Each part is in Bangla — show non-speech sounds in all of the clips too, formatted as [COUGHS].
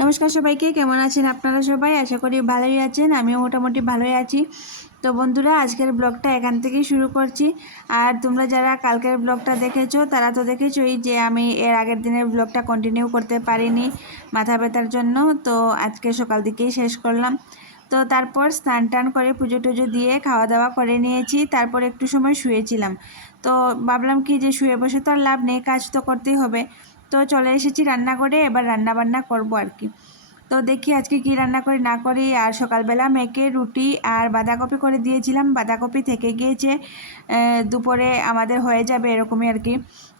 নমস্কার সবাইকে, কেমন আছেন আপনারা সবাই? আশা করি ভালোই আছেন, আমিও মোটামুটি ভালোই আছি। তো বন্ধুরা, আজকের ব্লগটা এখান থেকেই শুরু করছি। আর তোমরা যারা কালকের ব্লগটা দেখেছ, তারা তো দেখেছোই যে আমি এর আগের দিনের ব্লগটা কন্টিনিউ করতে পারিনি মাথা ব্যথার জন্য। তো আজকে সকাল দিকেই শেষ করলাম। তো তারপর স্নান টান করে পুজো টুজো দিয়ে খাওয়া দাওয়া করে নিয়েছি, তারপর একটু সময় শুয়েছিলাম। তো ভাবলাম কি যে শুয়ে বসে তো আর লাভ নেই, কাজ তো করতেই হবে। তো চলে এসেছি রান্না করে এবার রান্না বান্না করব আর কি। তো দেখি আজকে কি রান্না করি না করি, আর সকালবেলা মেয়েকে রুটি আর বাঁধাকপি করে দিয়েছিলাম। বাঁধাকপি থেকে গিয়েছে দুপুরে আমাদের হয়ে যাবে এরকমই আর কি।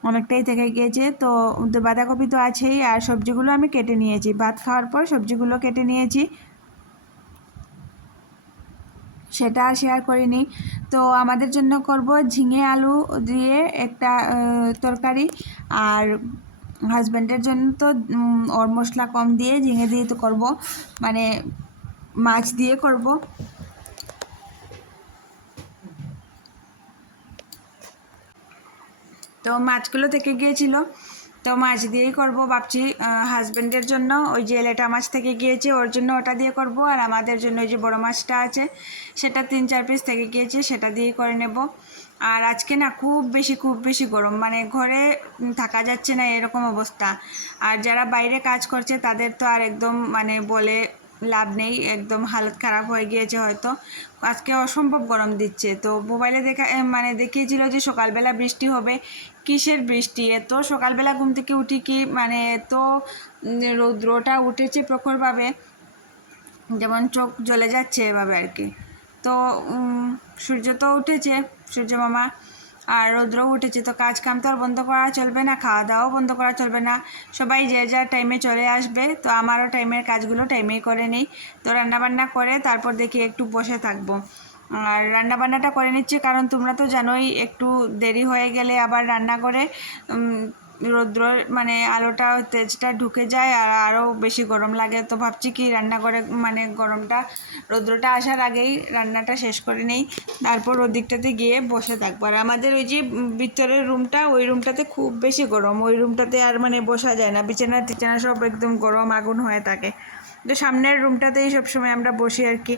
অনেকটাই থেকে গিয়েছে, তো তো বাঁধাকপি তো আছেই, আর সবজিগুলো আমি কেটে নিয়েছি। ভাত খাওয়ার পর সবজিগুলো কেটে নিয়েছি। সেটা আর শেয়ার করিনি। তো আমাদের জন্য করব ঝিঙে আলু দিয়ে একটা তরকারি, আর হাজব্যান্ডের জন্য তো ওর মশলা কম দিয়ে ঝিঙে দিয়ে তো করব। মানে মাছ দিয়ে করব। তো মাছগুলো থেকে গিয়েছিল। তো মাছ দিয়েই করব ভাবছি হাজব্যান্ডের জন্য। ওই যে এলেটা মাছ থেকে গিয়েছে, ওর জন্য ওটা দিয়ে করব। আর আমাদের জন্য ওই যে বড়ো মাছটা আছে, সেটা তিন চার পিস থেকে গিয়েছে, সেটা দিয়েই করে নেব। আর আজকে না খুব বেশি খুব বেশি গরম। মানে ঘরে থাকা যাচ্ছে না এরকম অবস্থা। আর যারা বাইরে কাজ করছে, তাদের তো আর একদম মানে বলে লাভ নেই, একদম হালত খারাপ হয়ে গিয়েছে হয়তো। আজকে অসম্ভব গরম দিচ্ছে। তো মোবাইলে দেখা মানে দেখিয়েছিল যে সকালবেলা বৃষ্টি হবে, কিসের বৃষ্টি? এত সকালবেলা ঘুম থেকে উঠি কি মানে এত রৌদ্রটা উঠেছে প্রখরভাবে, যেমন চোখ জ্বলে যাচ্ছে এভাবে আর কি। তো সূর্য তো উঠেছে, সূর্য মামা আর রৌদ্র উঠেছে তো কাজ কাম তো আর বন্ধ করা চলবে না, খাওয়া দাওয়াও বন্ধ করা চলবে না। সবাই যে যার টাইমে চলে আসবে, তো আমারও টাইমের কাজগুলো টাইমেই করে নেই। তো রান্নাবান্না করে তারপর দেখি একটু বসে থাকব। আর রান্নাবান্নাটা করে নিচ্ছি, কারণ তোমরা তো জানোই একটু দেরি হয়ে গেলে আবার রান্না করে রৌদ্র মানে আলোটা তেজটা ঢুকে যায় আর আরও বেশি গরম লাগে। তো ভাবছি কি রান্না করে মানে গরমটা, রৌদ্রটা আসার আগেই রান্নাটা শেষ করে নেই। তারপর ওদিকটাতে গিয়ে বসে থাকব। আর আমাদের ওই যে ভিতরের রুমটা, ওই রুমটাতে খুব বেশি গরম। ওই রুমটাতে আর মানে বসা যায় না। বিছানা টিছানা সব একদম গরম আগুন হয়ে থাকে। তো সামনের রুমটাতেই সবসময় আমরা বসি আর কি।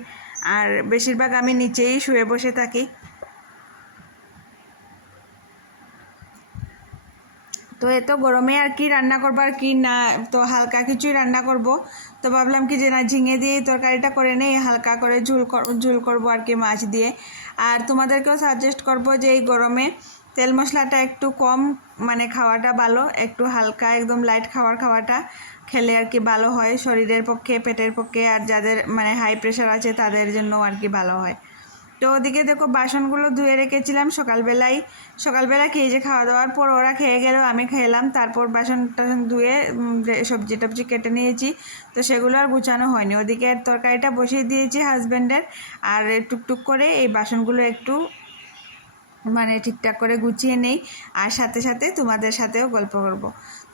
আর বেশিরভাগ আমি নিচেই শুয়ে বসে থাকি। তো এত গরমে আর কি রান্না করবার কি না, তো হালকা কিছুই রান্না করব। তো ভাবলাম কি যে না, ঝিঙে দিয়ে তরকারিটা করে নেই, হালকা করে ঝুল ঝুল করব আর কি মাছ দিয়ে। আর তোমাদেরকেও সাজেস্ট করব যে এই গরমে তেল মশলাটা একটু কম মানে খাওয়াটা ভালো, একটু হালকা একদম লাইট খাবার খাওয়াটা খেলে আর কি ভালো হয়, শরীরের পক্ষে, পেটের পক্ষে, আর যাদের মানে হাই প্রেশার আছে তাদের জন্য আর কি ভালো হয়। তো ওদিকে দেখো বাসনগুলো ধুয়ে রেখেছিলাম সকালবেলায়। সকালবেলা খেয়ে যে খাওয়া দাওয়ার পর ওরা খেয়ে গেল, আমি খেলাম, তারপর বাসন টাসন ধুয়ে সবজি টবজি কেটে নিয়েছি। তো সেগুলো আর গুছানো হয়নি। ওদিকে তরকারিটা বসিয়ে দিয়েছি হাজব্যান্ডের আর টুকটুক করে এই বাসনগুলো একটু মানে ঠিকঠাক করে গুছিয়ে নেই। আর সাথে সাথে তোমাদের সাথেও গল্প করব।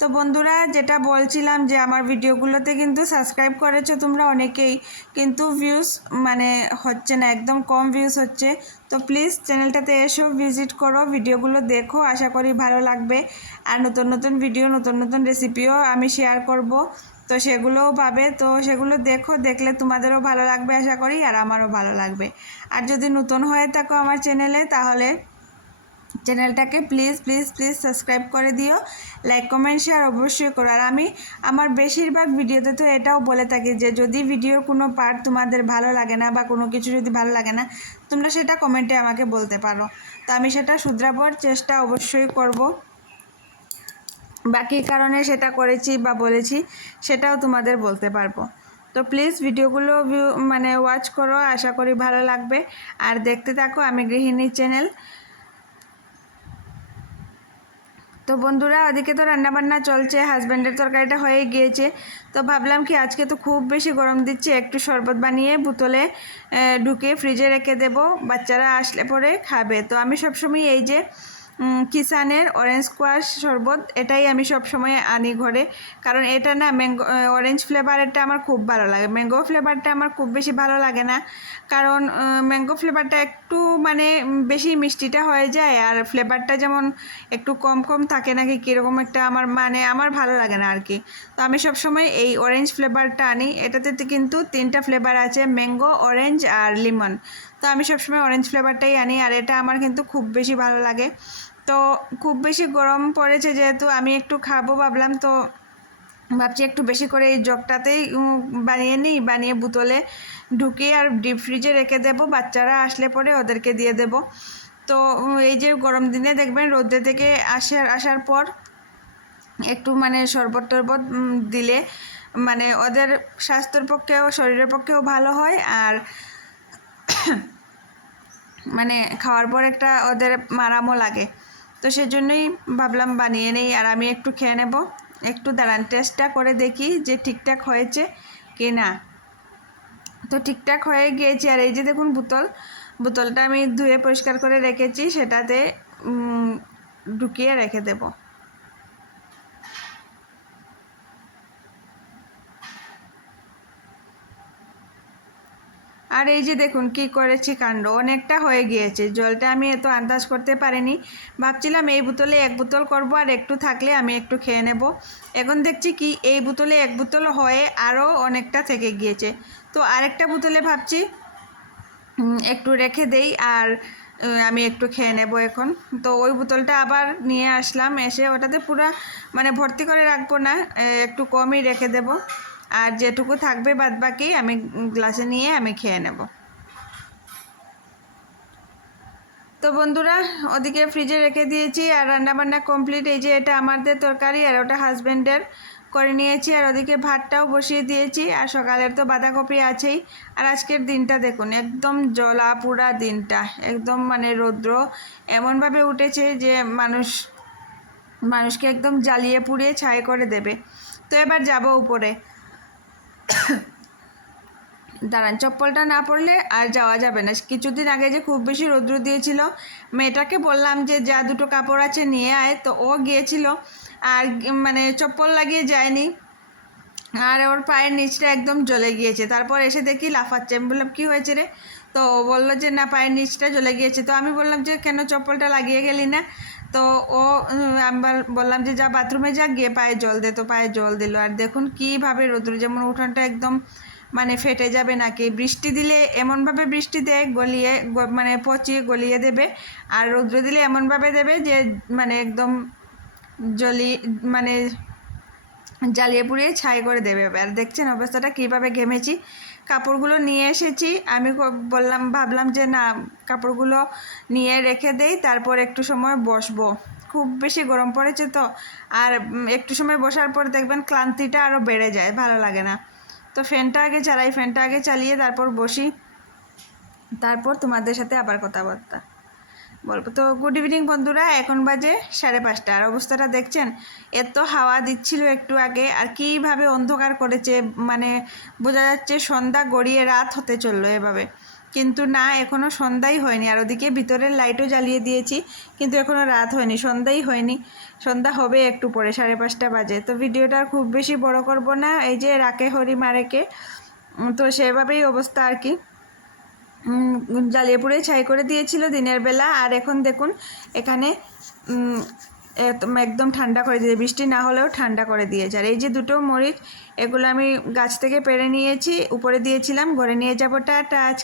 তো বন্ধুরা, যেটা বলছিলাম যে আমার ভিডিওগুলোতে কিন্তু সাবস্ক্রাইব করেছ তোমরা অনেকেই, কিন্তু ভিউজ মানে হচ্ছে না, একদম কম ভিউজ হচ্ছে। তো প্লিজ চ্যানেলটাতে এসো ভিজিট করো, ভিডিওগুলো দেখো, আশা করি ভালো লাগবে। আর নতুন নতুন ভিডিও নতুন নতুন রেসিপিও আমি শেয়ার করব। তো সেগুলোও পাবে। তো সেগুলো দেখো, দেখলে তোমাদেরও ভালো লাগবে, আশা করি, আর আমারও ভালো লাগবে। আর যদি নতুন হয়ে থাকো আমার চ্যানেলে তাহলে চ্যানেলটাকে প্লিজ প্লিজ প্লিজ সাবস্ক্রাইব করে দিও, লাইক, কমেন্ট, শেয়ার অবশ্যই করো। আর আমি আমার বেশিরভাগ ভিডিওতে তো এটাও বলে থাকি যে, যদি ভিডিওর কোনো পার্ট তোমাদের ভালো লাগে না বা কোনো কিছু যদি ভালো লাগে না, তোমরা সেটা কমেন্টে আমাকে বলতে পারো। তো আমি সেটা শুধরাবার চেষ্টা অবশ্যই করব। বাকি কারণে সেটা করেছি বা বলেছি, সেটাও তোমাদের বলতে পারব। তো প্লিজ ভিডিওগুলো ভিউ মানে ওয়াচ করো, আশা করি ভালো লাগবে। আর দেখতে থাকো আমি গৃহিণী চ্যানেল তো বন্ধুরা, ওদিকে তো রান্নাবান্না চলছে হাজব্যান্ডের তরকারিটা হয়ে গিয়েছে। তো ভাবলাম কি, আজকে তো খুব বেশি গরম দিচ্ছে, একটু শরবত বানিয়ে বোতলে ঢুকে ফ্রিজে রেখে দেব। বাচ্চারা আসলে পরে খাবে। তো আমি সবসময় এই যে কিষানের অরেঞ্জ স্কোয়াশ শরবত, এটাই আমি সব সময় আনি ঘরে। কারণ এটা না ম্যাঙ্গো অরেঞ্জ ফ্লেভারেরটা আমার খুব ভালো লাগে। ম্যাঙ্গো ফ্লেভারটা আমার খুব বেশি ভালো লাগে না। কারণ ম্যাঙ্গো ফ্লেভারটা একটু মানে বেশি মিষ্টিটা হয়ে যায় আর ফ্লেভারটা যেমন একটু কম কম থাকে নাকি কীরকম একটা আমার মানে আমার ভালো লাগে না আর কি তো আমি সব সময় এই অরেঞ্জ ফ্লেভারটা আনি। এটাতে কিন্তু তিনটা ফ্লেভার আছে ম্যাঙ্গো অরেঞ্জ আর লিমন তো আমি সবসময় অরেঞ্জ ফ্লেভারটাই আনি আর এটা আমার কিন্তু খুব বেশি ভালো লাগে। তো খুব বেশি গরম পড়েছে যেহেতু আমি একটু খাব ভাবলাম, তো ভাবছি একটু বেশি করে এই জগটাতেই বানিয়ে নিই, বানিয়ে বোতলে ঢুকিয়ে আর ডিপ ফ্রিজে রেখে দেবো, বাচ্চারা আসলে পরে ওদেরকে দিয়ে দেবো। তো এই যে গরম দিনে দেখবেন রোদে থেকে আসার আসার পর একটু মানে শরবত টরবত দিলে মানে ওদের স্বাস্থ্যের পক্ষেও, শরীরের পক্ষেও ভালো হয় আর [COUGHS] মানে খাওয়ার পর একটা ওদের মারামও লাগে। তো সেজন্যই ভাবলাম বানিয়ে নেই আর আমি একটু খেয়ে নেব। একটু দাঁড়ান টেস্টটা করে দেখি যে ঠিকঠাক হয়েছে কি না। তো ঠিকঠাক হয়ে গিয়েছে আর এই যে দেখুন বোতল, বোতলটা আমি ধুয়ে পরিষ্কার করে রেখেছি, সেটাতে ঢুকিয়ে রেখে দেবো। আর এই যে দেখুন কি করেছি কাণ্ড, অনেকটা হয়ে গিয়েছে। জলটা আমি এত আন্দাজ করতে পারিনি। ভাবছিলাম এই বোতলে এক বোতল করব, আর একটু থাকলে আমি একটু খেয়ে নেব। এখন দেখছি কি, এই বোতলে এক বোতল হয়ে আরও অনেকটা থেকে গিয়েছে। তো আরেকটা বোতলে ভাবছি একটু রেখে দেই আর আমি একটু খেয়ে নেব এখন। তো ওই বোতলটা আবার নিয়ে আসলাম, এসে ওটাতে পুরো মানে ভর্তি করে রাখব না একটু কমই রেখে দেব। আর যেটুকু থাকবে বাদ বাকি আমি গ্লাসে নিয়ে আমি খেয়ে নেব। তো বন্ধুরা, ওদিকে ফ্রিজে রেখে দিয়েছি আর রান্নাবান্না কমপ্লিট। এই যে এটা আমাদের তরকারি আর ওটা হাজব্যান্ডের করে নিয়েছি। আর ওদিকে ভাতটাও বসিয়ে দিয়েছি আর সকালের তো বাঁধাকপি আছেই। আর আজকের দিনটা দেখুন, একদম জলা পুরা দিনটা, একদম মানে রৌদ্র এমনভাবে উঠেছে যে মানুষ, মানুষকে একদম জ্বালিয়ে পুড়িয়ে ছাই করে দেবে। তো এবার যাব উপরে। দাঁড়ান, চপ্পলটা না পরলে আর যাওয়া যাবে না। কিছুদিন আগে যে খুব বেশি রৌদ্র দিয়েছিল, মেয়েটাকে বললাম যে, যা দুটো কাপড় আছে, নিয়ে আয়। তো ও গিয়েছিল, আর মানে চপ্পল লাগিয়ে যায়নি। আর ওর পায়ের নিচটা একদম জ্বলে গিয়েছে। তারপর এসে দেখি লাফাচ্ছে। আমি বললাম, কী হয়েছে রে? তো বলল যে, না, পায়ের নিচটা জ্বলে গিয়েছে। তো আমি বললাম যে, কেন চপ্পলটা লাগিয়ে গেলি না? তো ও আমি বললাম যে যা বাথরুমে যা, গিয়ে পায়ে জল দে, তো পায়ে জল দিল। আর দেখুন কীভাবে রোদ্র, যেমন উঠানটা একদম মানে ফেটে যাবে নাকি? বৃষ্টি দিলে এমনভাবে বৃষ্টি দেয় গলিয়ে মানে পচিয়ে গলিয়ে দেবে। আর রৌদ্র দিলে এমনভাবে দেবে যে মানে একদম জলি মানে জ্বালিয়ে পুড়িয়ে ছাই করে দেবে। আর দেখছেন অবস্থাটা কীভাবে ঘেমেছি? কাপড়গুলো নিয়ে এসেছি। আমি বললাম, ভাবলাম যে না, কাপড়গুলো নিয়ে রেখে দেই, তারপর একটু সময় বসবো। খুব বেশি গরম পড়েছে তো। আর একটু সময় বসার পর দেখবেন ক্লান্তিটা আরও বেড়ে যায়, ভালো লাগে না। তো ফ্যানটা আগে চালাই, ফ্যানটা আগে চালিয়ে তারপর বসি। তারপর তোমাদের সাথে আবার কথাবার্তা। বলব। তো গুড ইভিনিং বন্ধুরা, এখন বাজে সাড়ে পাঁচটা। আর অবস্থাটা দেখছেন, এত হাওয়া দিচ্ছিল একটু আগে, আর কীভাবে অন্ধকার করেছে মানে বোঝা যাচ্ছে সন্ধ্যা গড়িয়ে রাত হতে চলল এভাবে। কিন্তু না এখনও সন্ধ্যাই হয়নি। আর ওদিকে ভিতরের লাইটও জ্বালিয়ে দিয়েছি, কিন্তু এখনও রাত হয়নি, সন্ধ্যাই হয়নি। সন্ধ্যা হবে একটু পরে, সাড়ে পাঁচটা বাজে। তো ভিডিওটা খুব বেশি বড় করব না, এই যে রাকে হরি মারেকে। তো সেভাবেই অবস্থা আর কি। জ্বালিয়ে পুড়ে ছাই করে দিয়েছিল দিনের বেলা। আর এখন দেখুন, এখানে একদম- ঠান্ডা করে দিয়ে বৃষ্টি না হলেও ঠান্ডা করে দিয়েছে। আর এই যে দুটো মরিচ, এগুলো আমি গাছ থেকে পেরে নিয়েছি। উপরে দিয়েছিলাম, ঘরে নিয়ে যাব। টাটা, আজকে।